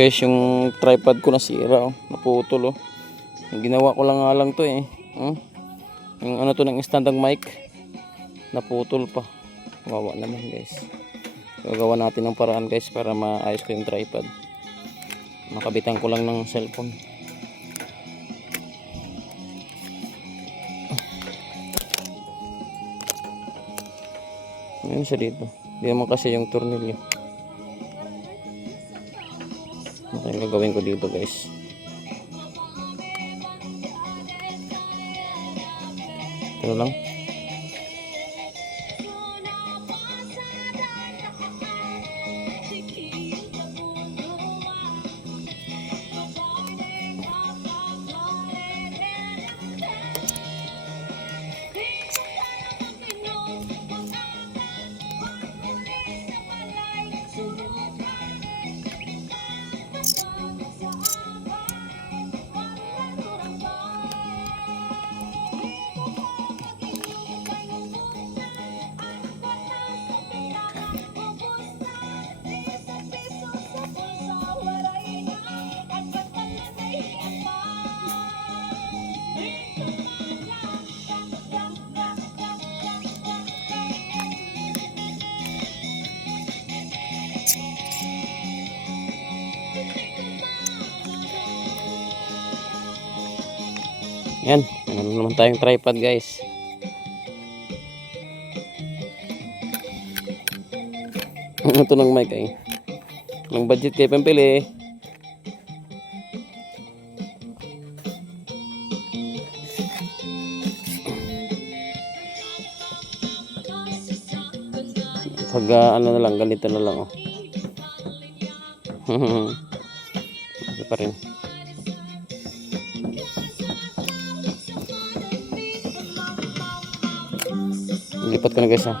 Guys, yung tripod ko nasira, oh. Naputol, oh. Yung ginawa ko lang nga lang to eh. Yung ano to ng standang mic, naputol pa. Kawawa naman guys. Gagawa natin ng paraan guys para maayos ko yung tripod. Nakabitan ko lang ng cellphone. Ayun siya dito. Hindi naman kasi yung tornilyo. Okay, gagawin ko dito guys. Ito lang. Yan, meron naman tayong tripod guys. Ito ng mic ay ng budget kayo pampili. Pag ano na lang, ganito na lang oh. Ito pa rin. Lipat ko na guys ha.